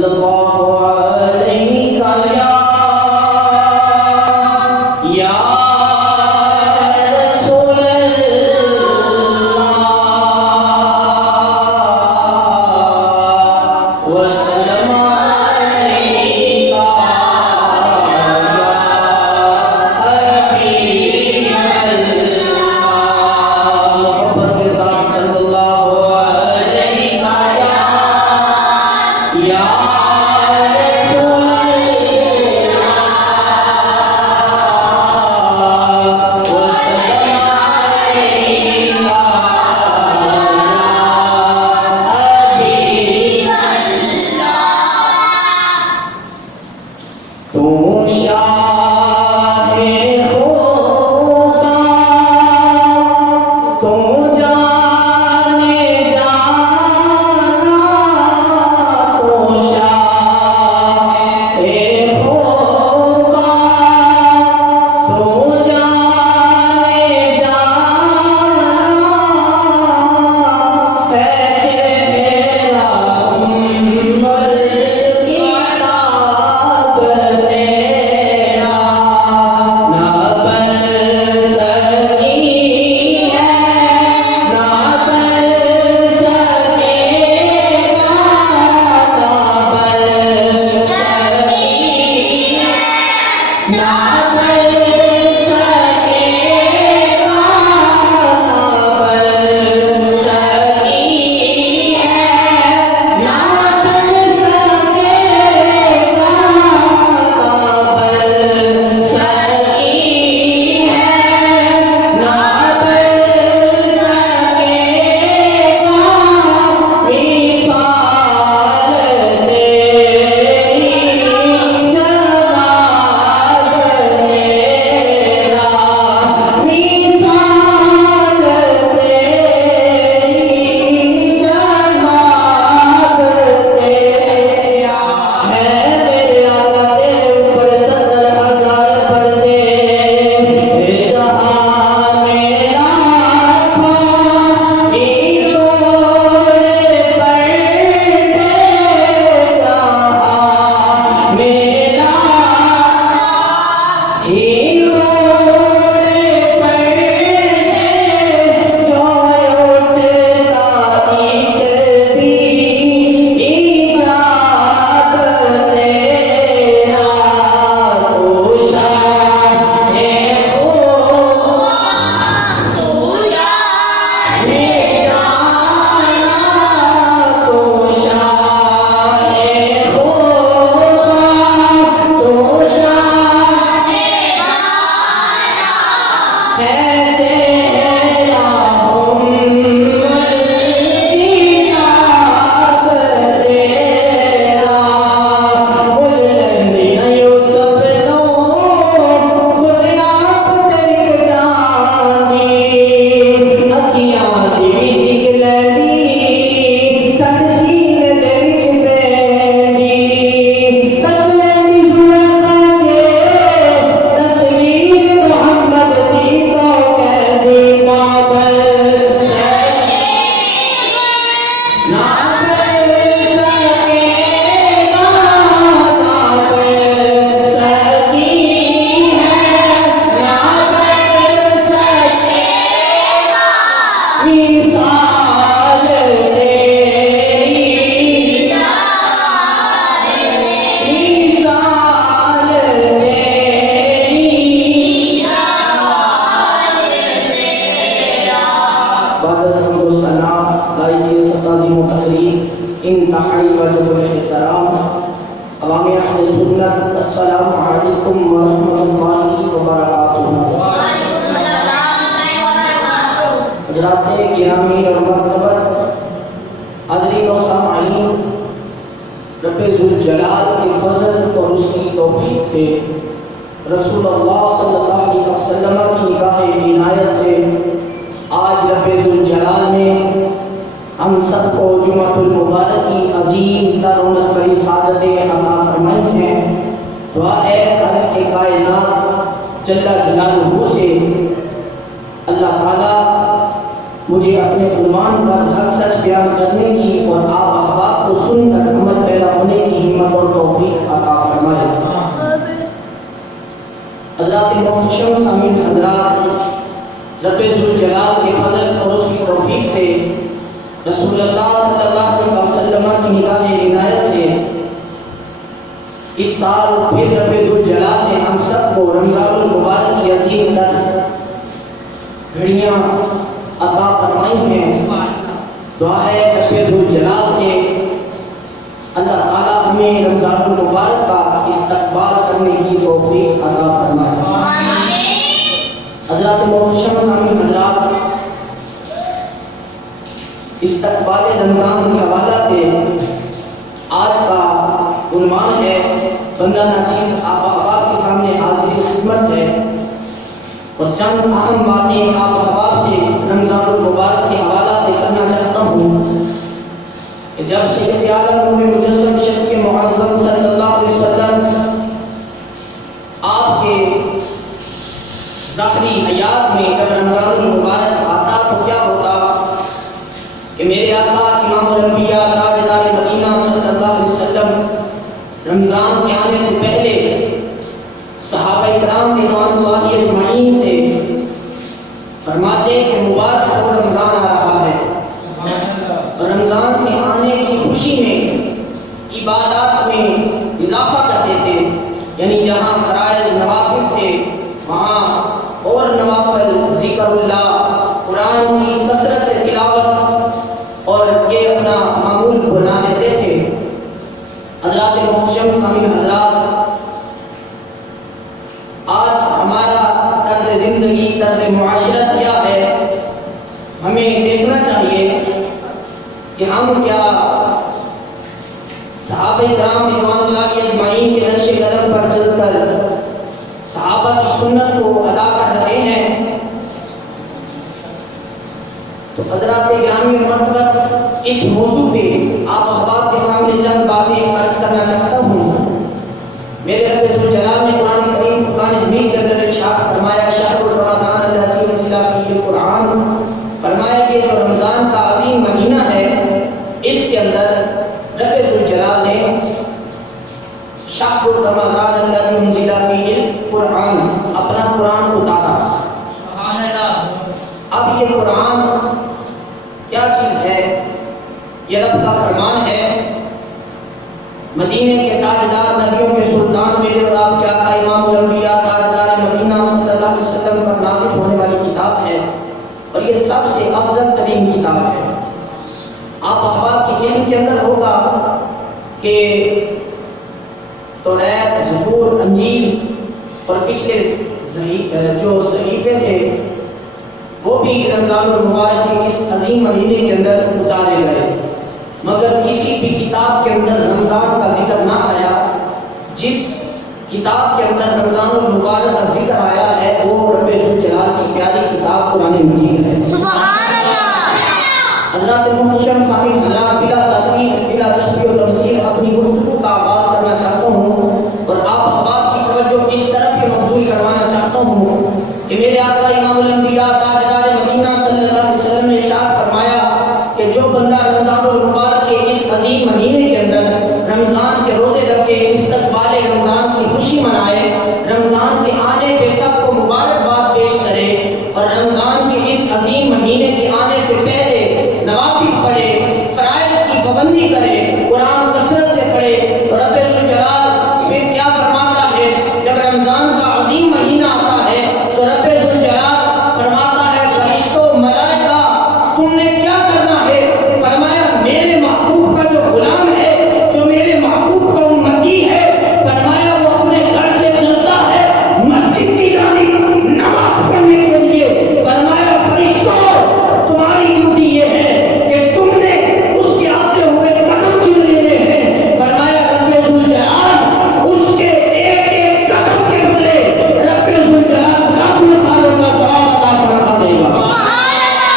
صلی اللہ علیہ یا رسول اللہ وسلم علیہ حبیب اللہ محبت کے ساتھ صلی اللہ علیہ یا السلام علیکم ورحمۃ اللہ وبرکاتہ۔ حضرات گرامی اور مرتبت حاضرین و سامعین، رب ذوالجلال کے فضل اور اس کی توفیق سے رسول اللہ صلی اللہ علیہ وسلم کی نگاہ عنایت سے آج رب ذوالجلال نے ہم سب کو جمعۃ المبارک کی عظیم ترونت بڑی سعادت عطا فرمائی ہے۔ دعا ہے خالق کائنات جل جلالہ سے اللہ تعالیٰ مجھے اپنے عنوان پر حق سچ بیان کرنے کی اور آپ احباب کو سن کر عمل پیدا ہونے کی محترم سامعین حضرات، رب ذوالجلال کے فضل اور اس کی توفیق سے رسول اللہ صلی اللہ علیہ وسلم کی نگاہ عنایت سے اس سال پھر رب ذوالجلال نے ہم سب کو رمضان المبارک کی عظیم تر گھڑیاں عطا فرمائی ہیں۔ دعا ہے رب ذوالجلال سے اللہ تعالیٰ ہمیں رمضان المبارک کا استقبال کرنے کی توفیق عطا فرمائے۔ حضرات محترم سامعین حضرات، استقبال رمضان کے حوالہ سے آج کا عنوان ہے بندہ ناچیز آپ احباب کے سامنے حاضر خدمت ہے، اور چند اہم باتیں آپ احباب سے رمضان المبارک کے حوالہ سے کرنا چاہتا ہوں کہ جب سید عالم نور مجسم شفیع معظم صلی اللہ علیہ وسلم آپ کے ظاہری حیات میں جب رمضان المبارک آتا تو کیا ہوتا کہ میرے آقا امام الانبیاء تاجدار مدینہ صلی اللہ علیہ وسلم رمضان کے آنے سے پہلے صحابہ کرام رضوان اللہ اجمعین سے فرماتے کہ مبارک ہو رمضان آ رہا ہے، اور رمضان کے آنے کی خوشی میں عبادات میں اضافہ کرتے تھے، یعنی جہاں فرائض نوافل تھے وہاں اور نوافل، ذکر اللہ، قرآن کی کثرت سے تلاوت اور یہ اپنا معمول بنا لیتے تھے۔ حضرات محترم سامعین حضرات، آج ہمارا طرز زندگی، طرز معاشرت کیا ہے؟ ہمیں دیکھنا چاہیے کہ ہم کیا صحابہ کرام رضوان اللہ اجمعین کے نقش قدم پر چل کر صحابہ کی سنت کو ادا کر رہے ہیں؟ تو حضرات گرامی مرتبہ اس موضوع پہ آپ احباب کے سامنے چند باتیں عرض کرنا چاہتا ہوں۔ میرے رب ذوالجلال نے قرآن کریم فرقان حمید کے اندر ارشاد فرمایا شہر رمضان الذی انزل فیہ القرآن، فرمایا کہ جو رمضان کا عظیم مہینہ ہے اس کے اندر رب ذوالجلال نے شہر رمضان الذی انزل فیہ القرآن اپنا قرآن اتارا۔ سبحان اللہ۔ اب یہ قرآن کیا چیز ہے؟ یہ رب کا فرمان ہے۔ مدینے کے تاجدار، نبیوں کے سلطان، میرے اور آپ کے آقا امام الانبیاء تاجدار مدینہ صلی اللہ علیہ وسلم پر نازل ہونے والی کتاب ہے، اور یہ سب سے افضل ترین کتاب ہے۔ آپ احباب کے علم کے اندر ہوگا کہ توریت، زبور، انجیل اور پچھلے جو صحیفے تھے وہ بھی رمضان المبارک کے اس عظیم مہینے کے اندر اتارے گئے، مگر کسی بھی کتاب کے اندر رمضان کا ذکر نہ آیا۔ جس کتاب کے اندر رمضان المبارک کا ذکر آیا ہے وہ رب ذوالجلال کی پیاری کتاب قرآن مجید ہے۔ سبحان اللہ۔ حضرات محترم سامعین حضرات، بلا تحقیق، بلا تشبیہ و تمثیل اپنی گفتگو کا آغاز کرنا چاہتا ہوں، اور آپ احباب کی توجہ اس طرف مبذول کروانا چاہتا ہوں کہ میرے آقا امام الانبیاء تاجدار مدینہ صلی اللہ علیہ وسلم نے ارشاد فرمایا کہ جو بندہ رمضان المبارک کے اس عظیم مہینے کے اندر رمضان کے روزے رکھے، استقبال رمضان کی خوشی منائے، رمضان کے آنے پہ سب کو مبارکباد پیش کرے، اور رمضان کے اس عظیم مہینے کے آنے سے پہلے نوافل پڑھے، فرائض کی پابندی کرے، قرآن کثرت سے پڑھے، تو رب ذوالجلال پھر کیا فرماتا ہے؟ جب رمضان کا عظیم مہینہ آتا ہے تو رب ذوالجلال فرماتا ہے فرشتوں، ملائکہ، تم نے کیا کرنا ہے؟ فرمایا میرے محبوب کا جو غلام ہے، جو میرے محبوب کا امتی ہے، فرمایا وہ اپنے گھر سے چلتا ہے مسجد کی جانب نماز پڑھنے کے لیے، فرمایا فرشتوں تمہاری ڈیوٹی یہ ہے کہ تم نے اس کے آتے ہوئے قدم کیوں لینے ہیں؟ فرمایا رب ذوالجلال اس کے ایک ایک قدم کے بدلے رب ذوالجلال لاکھوں سالوں کا ثواب عطا فرما دے گا۔ سبحان اللہ۔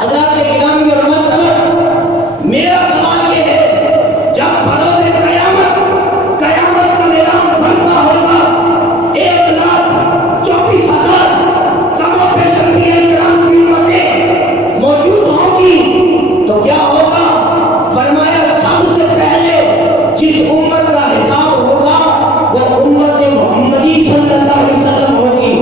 حضرات گرامی اور مرتبہ، میرا سوال یہ ہے جب بروز قیامت کا میدان بھرتا ہوگا، 1,24,000 کم و بیش انبیاء کرام کی امتیں موجود ہوں گی تو کیا ہوگا؟ فرمایا سب سے پہلے جس امت کا حساب ہوگا وہ امت محمدی صلی اللہ علیہ وسلم ہوگی۔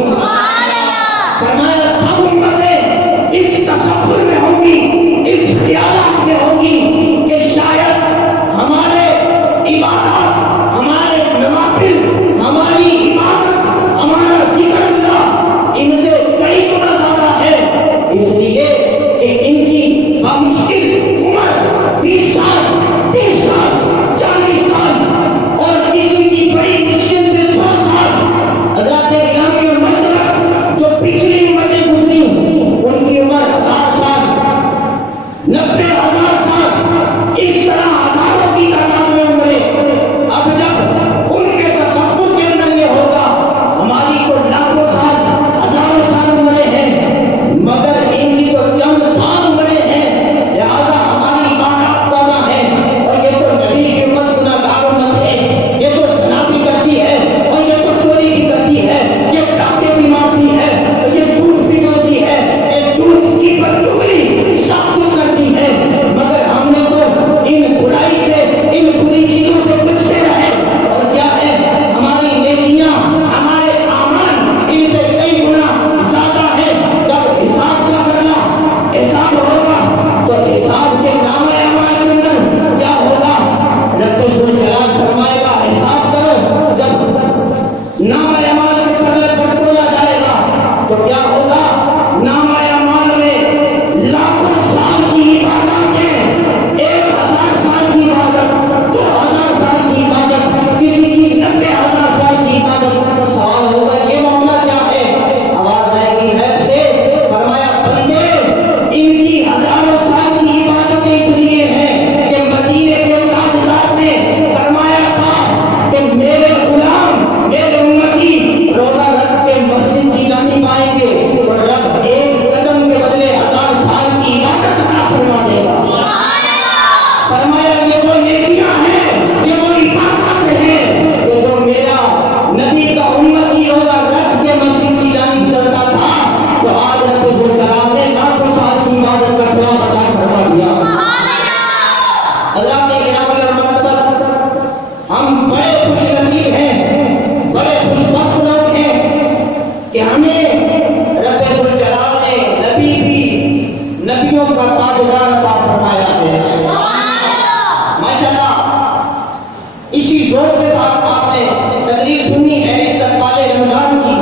اسی ذوق کے ساتھ آپ نے تقریر سنی ہے استقبال رمضان کی.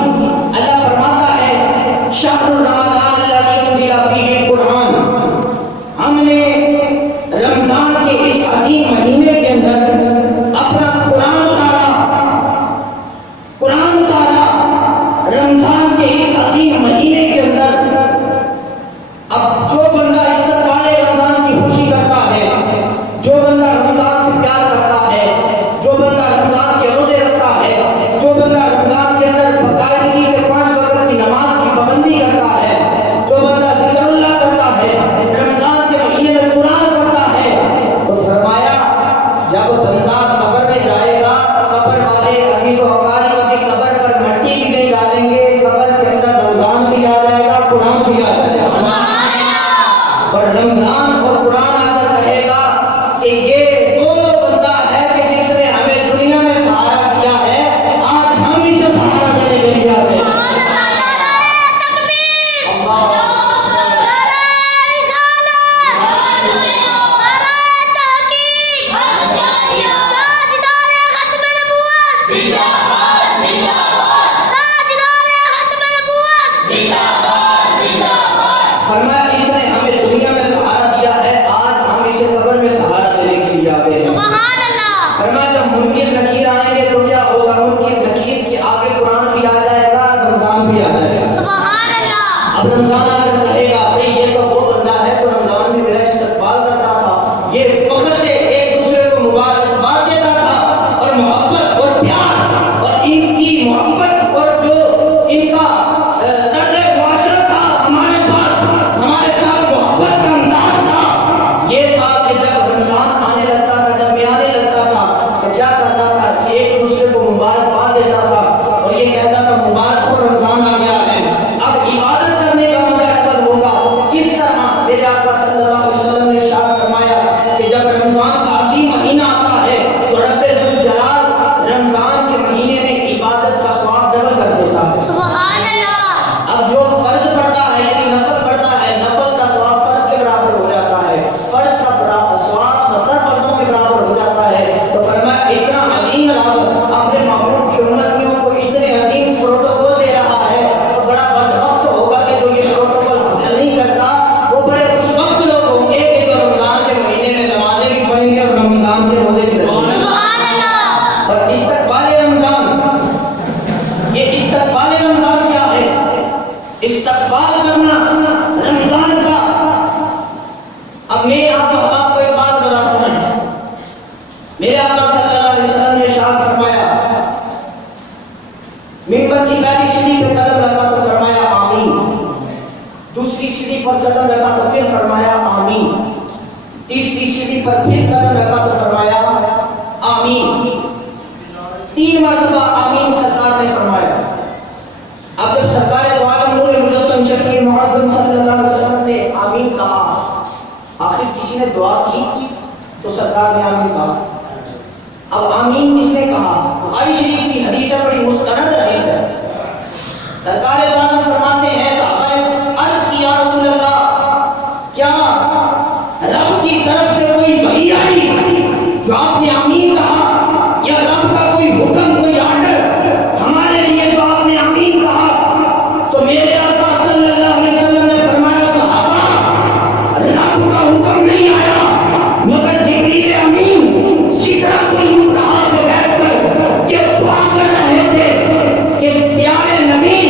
اللہ فرماتا ہے شہر رمضان الذی انزل فیہ القرآن، ہم نے رمضان کے اس عظیم مہینے کے اندر اپنا قرآن اتارا رمضان کے اس عظیم مہینے کے اندر. اب جو بندہ استقبال رمضان کی خوشی کرتا ہے، جو بندہ رمضان سے پیار کرتا ہے، جو بندہ رمضان کے روزے رکھتا ہے، جو بندہ رمضان کے اندر باقاعدگی سے 5 وقت کی نماز کی پابندی کرتا ہے، جو بندہ ذکر اللہ کرتا ہے، رمضان کے مہینے میں قرآن پڑھتا ہے، تو فرمایا جب بندہ قبر میں جائے گا، قبر والے عزیز و اقارب کی قبر پر مٹی بھی نہیں ڈالیں گے، قبر کے اندر رمضان بھی آ جائے گا، قرآن بھی آ جائے گا. اور رمضان اور قرآن آ کر کہے گا کہ یہ وہ بندہ ہے کہ جس نے ہمیں دنیا میں سہارا دیا ہے، آج ہم اسے سہارا دینے کے لیے آ گئے. فرمایا اس نے ہمیں دنیا میں سہارا دیا ہے، آج ہم اسے قبر میں سہارا دینے کے لیے آ گئے ہیں. فرمایا جب منکر نکیر آئیں گے تو کیا ہوگا؟ منکر نکیر کے آگے قرآن بھی آ جائے گا، رمضان بھی آ جائے گا. اب رمضان آ کر کہے گا بھائی یہ تو وہ بندہ ہے تو رمضان میں میرا استقبال کرتا تھا، یہ فخر سے ایک دوسرے کو مبارکباد دیتا تھا، اور محبت اور پیار اور ان کی محبت اور جو ان کا طرز معاشرت تھا ہمارے ساتھ محبت کا انداز تھا، یہ تھا کہ جب رمضان آنے لگتا تھا، جب میں آنے لگتا تھا تو کیا کرتا تھا؟ ایک دوسرے کو مبارکباد دیتا تھا اور یہ کہتا تھا مبارک ہو رمضان آ گیا ہے. اب عبادت کرنے کا مزہ ابد ہوگا. کس طرح؟ میرے آقا صلی اللہ علیہ وسلم نے ارشاد فرمایا کہ جب رمضان کا عظیم مہینہ آتا ہے تو رب ذوالجلال رمضان کے مہینے میں عبادت کا ثواب ڈبل کر دیتا ہے. اب جو فرض پڑھتا ہے یعنی نفل پڑھتا ہے، نفل کا ثواب فرض کے برابر ہو جاتا ہے، فرض کا ثواب 70 فرضوں کے برابر ہو جاتا ہے. تو فرمایا اتنا عظیم رب اپنے محبوب کی امتیوں کو اتنے عظیم پروٹوکول دے رہا ہے تو بڑا بدبخت ہوگا کہ جو یہ پروٹوکول حاصل نہیں کرتا. وہ بڑے خوش وقت لوگ ہوں گے کہ جو رمضان کے مہینے میں نمازیں بھی پڑھیں گے اور رمضان کے روزے بھی رکھیں گے. اور استقبال رمضان، یہ استقبال رمضان کیا ہے؟ استقبال کرنا رمضان کا. اب میں آپ کو ایک بات بتاتا ہوں. میرے آقا صلی اللہ علیہ وسلم نے ارشاد فرمایا، منبر کی پہلی سیڑھی پہ قدم رکھا تو فرمایا آمین، دوسری سیڑھی پر قدم رکھا تو پھر فرمایا آمین، تیسری سیڑھی پر پھر قدم رکھا تو فرمایا آمین. 3 مرتبہ آمین سرکار نے فرمایا. اب جب سرکار دو عالم نور مجسم شفیع معظم صلی اللہ علیہ وسلم نے آمین کہا، آخر کسی نے دعا کی تو سرکار نے آمین کہا. اب آمین کس نے کہا؟ بخاری شریف کی حدیث ہے، بڑی مستند حدیث ہے. سرکار دو عالم فرماتے ہیں صحابہ نے عرض کی یا رسول اللہ، کیا رب کی طرف سے کوئی وحی آئی جو آپ نے آمین کہا، یا رب کا کوئی حکم، کوئی آرڈر ہمارے لیے جو آپ نے آمین کہا؟ تو میرے آقا صلی اللہ علیہ وسلم نے فرمایا صحابہ رب کا حکم نہیں آیا مگر جبریل امین سدرۃ المنتہا پہ بیٹھ کر یہ دعا کر رہے تھے کہ پیارے نبی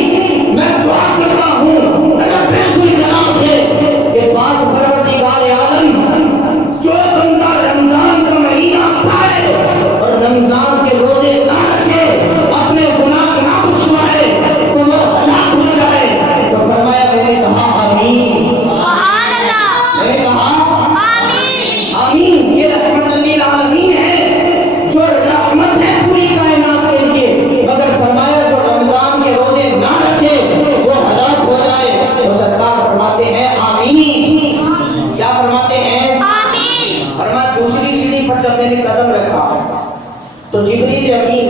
میں دعا کرتا ہوں رب ذوالجلال سے کہ پاک پروردگار عالم جو بندہ رمضان کا مہینہ پائے اور رمضان کے روزے نہ رکھے، اپنے گناہ نہ پچھوائے تو وہ ہلاک ہو جائے. تو فرمایا میں نے کہا آمین. میں نے کہا آمین. یہ رحمت للعالمین ہے، جو رحمت ہے پوری کائنات کے لیے، مگر فرمایا جو رمضان کے روزے نہ رکھے وہ ہلاک ہو جائے. تو سرکار فرماتے ہیں آمین. کیا فرماتے ہیں؟ آمین. فرمایا دوسری سیڑھی پر جب میں نے قدم رکھا تو جبریل امین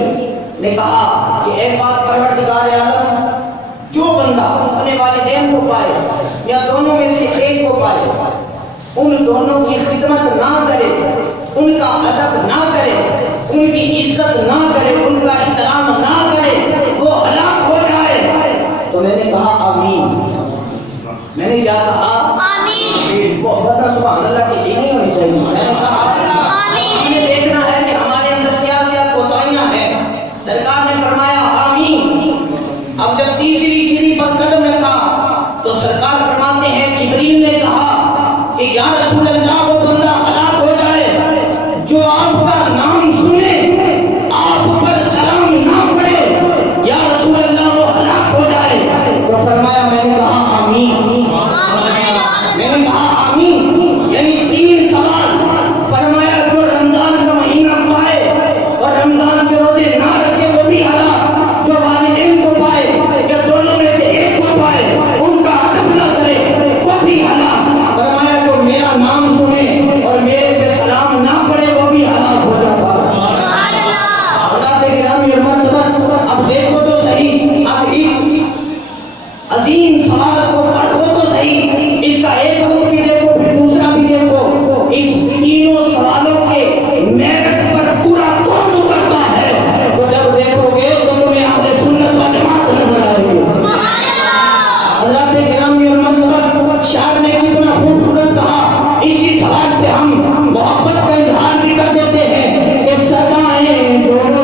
نے کہا کہ اے پاک پروردگار عالم، جو بندہ اپنے والدین کو پائے یا دونوں میں سے ایک کو پائے، ان دونوں کی خدمت نہ کرے، ان کا ادب نہ کرے، ان ان کی عزت نہ کرے، ان کا احترام نہ کرے، وہ ہلاک ہو جائے۔ تو میں نے کہا آمین۔ میں نے کیا کہا؟ آمین۔ وہ ورنہ سبحان اللہ کی یہ نہیں ہونی چاہیے۔ میں نے کہا آمین۔ ہم نے دیکھنا ہے کہ ہمارے اندر کیا کیا کوتاہیاں ہیں۔ سرکار نے فرمایا آمین۔ اب جب تیسری سیڑھی پر قدم رکھا تو سرکار فرماتے ہیں جبریل نے کہا کہ یا رسول اللہ وہ بندہ ہلاک ہو جائے جو آپ کا نام سنے، آپ پر سلام نہ پڑے، یا رسول اللہ وہ ہلاک ہو جائے۔ تو فرمایا میں نے کہا آمین۔ میں نے کہا آمین، یعنی 3 سوال۔ فرمایا جو رمضان کا مہینہ پائے اور رمضان کے روزے نہ رکھے وہ بھی ہلاک، جو والدین کو پائے یا دونوں میں سے ایک کو پائے ان کا ادب نہ کرے وہ بھی ہلاک۔ فرمایا جو میرا نام سنے اور میرے پہ سلام نہ پڑے وہ بھی ہلاک ہو جاتا۔ حضرات گرامی اور مرتبہ، اب دیکھو تو صحیح، اب اس عظیم سوال کو پڑھو تو صحیح، اس کا ایک روپ بھی دیکھو پھر دوسرا بھی دیکھو۔ اس تینوں سوالوں کے میرٹ پر پورا کون اترتا ہے؟ تو جب دیکھو گے تو تمہیں اہل سنت و جماعت نظر آئے گی۔ حضرات گرامی اور مرتبہ، شاعر نے کتنا خوبصورت کہا، اسی سوال پہ ہم محبت کا اظہار بھی کر دیتے ہیں کہ سدائیں دونوں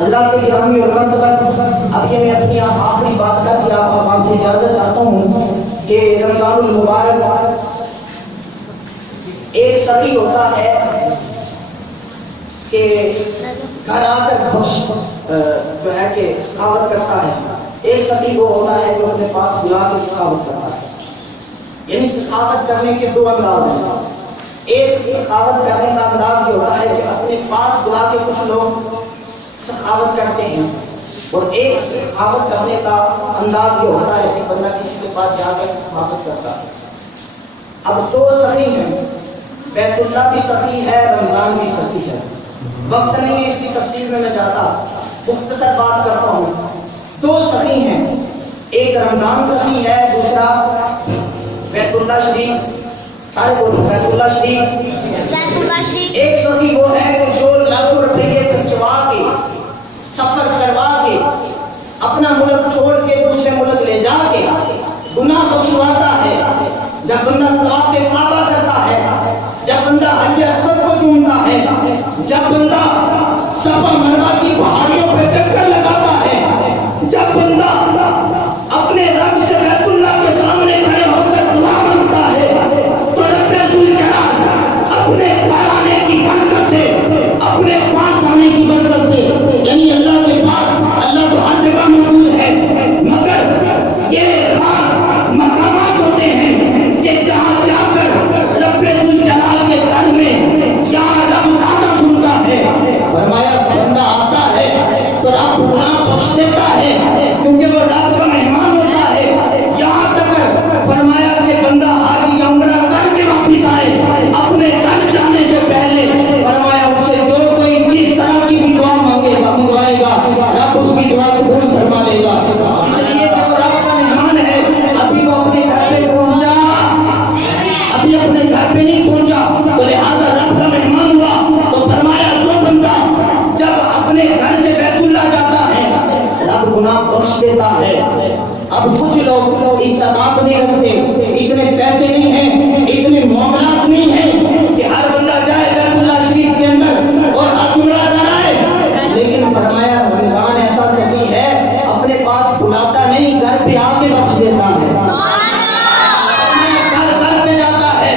حضرات گرامی اور مرتبہ، اب یہ میں اپنی آخری بات کر کے آپ سے اجازت چاہتا ہوں کہ رمضان المبارک ایک سخی ہوتا ہے کہ گھر آ کر جو ہے کہ سخاوت کرتا ہے، ایک سخی وہ ہوتا ہے جو اپنے پاس بلا کے سخاوت کرتا ہے۔ یعنی سخاوت کرنے کے 2 انداز ہیں۔ ایک سخاوت کرنے کا انداز یہ ہوتا ہے کہ اپنے پاس بلا کے کچھ لوگ سخاوت کرتے ہیں، اور ایک سخاوت کرنے کا انداز یہ ہوتا ہے کہ بندہ کسی کے پاس جا کر سخاوت کرتا ہے۔ اب 2 سخی ہیں، بیت اللہ بھی سخی ہے، رمضان بھی سخی ہے۔ وقت نہیں ہے اس کی تفصیل میں جاتا، مختصر بات کرتا ہوں۔ 2 سخی ہیں، ایک رمضان سخی ہے، دوسرا بیت اللہ شریف۔ سارے بولو بیت اللہ شریف۔ ایک سخی وہ ہے کہ جو لاکھوں روپے خرچوا کے، سفر کروا کے، اپنا ملک چھوڑ کے دوسرے ملک لے جا کے گناہ بخشواتا ہے۔ جب بندہ طواف کعبہ کرتا ہے، جب بندہ حج اسود کو چومتا ہے، جب بندہ صفا مروہ کی پہاڑیوں پہ چکر لگاتا ہے، جب بندہ اپنے رب سے بیت اللہ کے سامنے کھڑے ہو کر دعا مانگتا ہے، تو رب ذوالجلال اپنے گھرانے کی برکت سے، اپنے پاس آنے کی برکت سے، یعنی اللہ کے پاس، اللہ تو ہر جگہ موجود ہے، مگر یہ خاص مقامات ہوتے ہیں کہ جہاں جا کر رب ذوالجلال کے گھر میں یہاں رب زیادہ سنتا ہے۔ فرمایا بندہ آتا ہے تو رب گناہ بخش دیتا ہے، کیونکہ وہ رب کا مہمان ہوتا ہے۔ یہاں تک فرمایا کہ بندہ حج یا عمرہ کر کے واپس آئے، اپنے گھر جانے سے پہلے فرمایا اس سے جو کوئی جس طرح کی بھی دیتا ہے۔ اب کچھ لوگ استطاعت نہیں رکھتے، اتنے پیسے نہیں ہیں، اتنے معاملات نہیں ہیں کہ ہر بندہ جائے بیت اللہ شریف کے اندر اور عمرہ کرائے، لیکن فرمایا رمضان ایسا صحیح ہے اپنے پاس بلاتا نہیں، گھر پہ آ کے بخش دیتا ہے، گھر پہ جاتا ہے،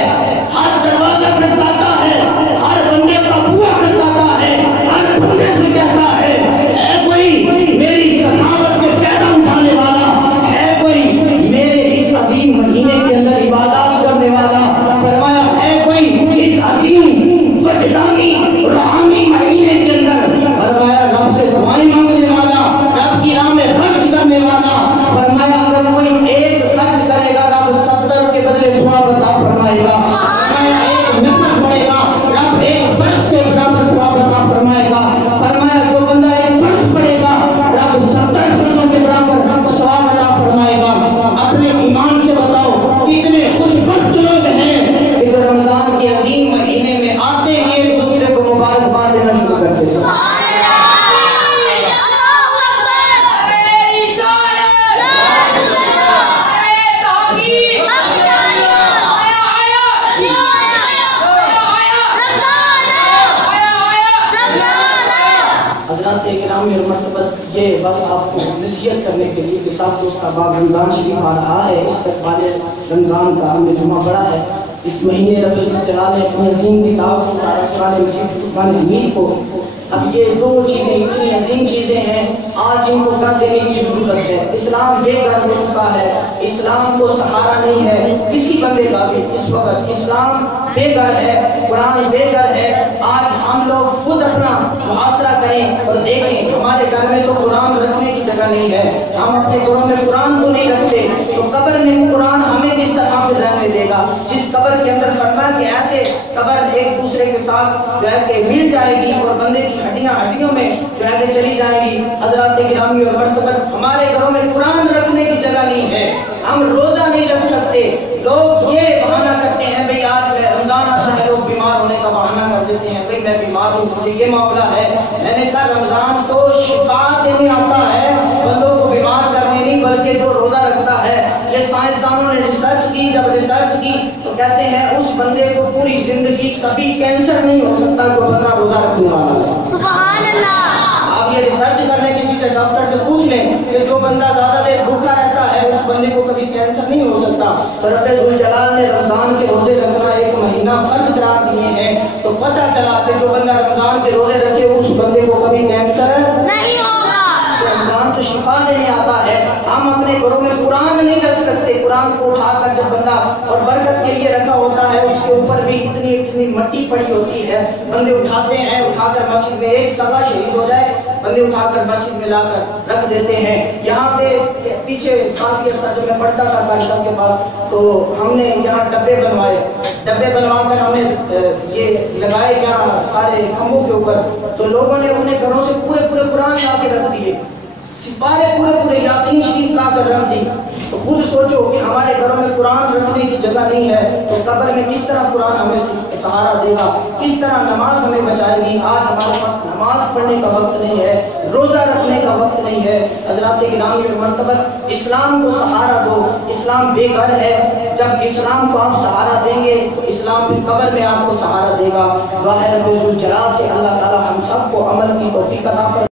ہر دروازہ کھٹکاتا ہے، ہر بندے کا بوا کھٹکاتا ہے، ہر بندے سے کہتا ہے اے کوئی میری سخاوت سے فائدہ اٹھانے والا، ہے کوئی میرے اس عظیم مہینے کے اندر عبادات کرنے والا، فرمایا ہے کوئی اس عظیم وجدانی روحانی مہینے کے اندر فرمایا رب سے دعائیں مانگنے والا، رب کی راہ میں خرچ کرنے والا، فرمایا اگر کوئی ایک خرچ کرے گا رب 70 کے بدلے 100 عطا فرمائے گا، فرمایا ایک نفل پڑے گا رب ایک فرض کے برابر 100 عطا فرمائے گا، فرمایا جو بندہ ایک فرض پڑے گا رب 70 فرضوں کے برابر 100 عطا فرمائے گا۔ اپنے ایمان سے بتاؤ کتنے خوش بخت لوگ ہیں کہ جو رمضان کے عظیم مہینے میں آتے ہی ایک دوسرے کو مبارکباد دینا شروع کرتے ہیں۔ حضرات گرامی اور مرتبت یہ بس آپ کو نصیحت کرنے کے لیے کہ ساتھ دوست احباب رمضان شریف آ رہا ہے، استقبال رمضان کا ہم نے جمعہ پڑھا ہے، اس مہینے رب الجلال نے اپنی عظیم کتاب کو قرآن مجید فرقان حمید کو اب یہ دو چیزیں اتنی عظیم چیزیں ہیں آج ان کو کر دینے کی ضرورت ہے۔ اسلام بے گھر ہو چکا ہے، اسلام کو سہارا نہیں ہے کسی بندے کا بھی اس وقت، اسلام بے گھر ہے، قرآن بے گھر ہے۔ آج ہم لوگ خود اپنا محاصرہ کریں اور دیکھیں ہمارے گھر میں تو قرآن رکھنے کی جگہ نہیں ہے، ہم اپنے گھروں میں قرآن کو نہیں رکھتے تو قبر میں قرآن ہمیں کس طرح پہ رہنے دے گا؟ جس قبر کے اندر فرمایا کہ ایسے قبر ایک دوسرے کے ساتھ جو ہے کہ مل جائے گی اور بندے کی ہڈیوں میں جو ہے کہ چلی جائیں گی۔ حضرات گرامی اور مرتبت ہمارے گھروں میں قرآن رکھنے کی جگہ نہیں ہے، ہم روزہ نہیں رکھ سکتے، لوگ یہ بہانہ کرتے ہیں بھئی آج رمضان آتا ہے، لوگ بیمار ہونے کا بہانہ کر دیتے ہیں بھئی میں بیمار ہوں، مجھے یہ معاملہ ہے۔ میں نے کہا رمضان تو شفا دینے آتا ہے، بندوں کو بیمار کرنے نہیں، بلکہ جو روزہ رکھتا ہے یہ سائنسدانوں نے ریسرچ کی، جب ریسرچ کی تو کہتے ہیں اس بندے کو پوری زندگی کبھی کینسر نہیں ہو سکتا جو بندہ روزہ رکھنے والا ہے۔ سبحان اللہ۔ آپ یہ ریسرچ کر لیں، کسی سے ڈاکٹر سے پوچھ لیں کہ جو بندہ زیادہ دیر بھوکا رہتا ہے اس بندے کو کبھی کینسر نہیں ہو سکتا۔ تو رب ذوالجلال نے رمضان کے روزے رکھنا ایک مہینہ فرض قرار دیے ہیں، تو پتہ چلا کہ جو بندہ رمضان کے روزے رکھے اس بندے کو کبھی کینسر نہیں ہوگا۔ رمضان تو شفا دینے آتا ہے، ہم اپنے گھروں میں قرآن نہیں رکھ سکتے، قرآن کو اٹھا کر جب بندہ اور برکت کے لیے رکھا ہوتا ہے اس کے اوپر بھی اتنی مٹی پڑی ہوتی ہے، بندے اٹھاتے ہیں، اٹھا کر مسجد میں ایک صفحہ شہید ہو جائے بندے اٹھا کر مسجد میں لا کر رکھ دیتے ہیں۔ یہاں پہ پیچھے کافی عرصہ جو میں پڑھتا تھا کاشتہ کے پاس تو ہم نے یہاں ڈبے بنوائے، ڈبے بنوا کر ہم نے یہ لگائے یہاں سارے کھمبوں کے اوپر، تو لوگوں نے اپنے گھروں سے پورے قرآن لا کے رکھ دیے، سپارے پورے یاسین شریف لا کر رکھ دی۔ تو خود سوچو کہ ہمارے گھروں میں قرآن رکھنے کی جگہ نہیں ہے تو قبر میں کس طرح قرآن ہمیں سہارا دے گا، کس طرح نماز ہمیں بچائے گی۔ آج ہمارے پاس نماز پڑھنے کا وقت نہیں ہے، روزہ رکھنے کا وقت نہیں ہے۔ حضرات گرامی اور مرتبت اسلام کو سہارا دو، اسلام بے گھر ہے، جب اسلام کو آپ سہارا دیں گے تو اسلام پھر قبر میں آپ کو سہارا دے گا۔ دعا ہے رب ذوالجلال سے اللہ تعالی ہم سب کو عمل کی توفیق عطا فرمائے۔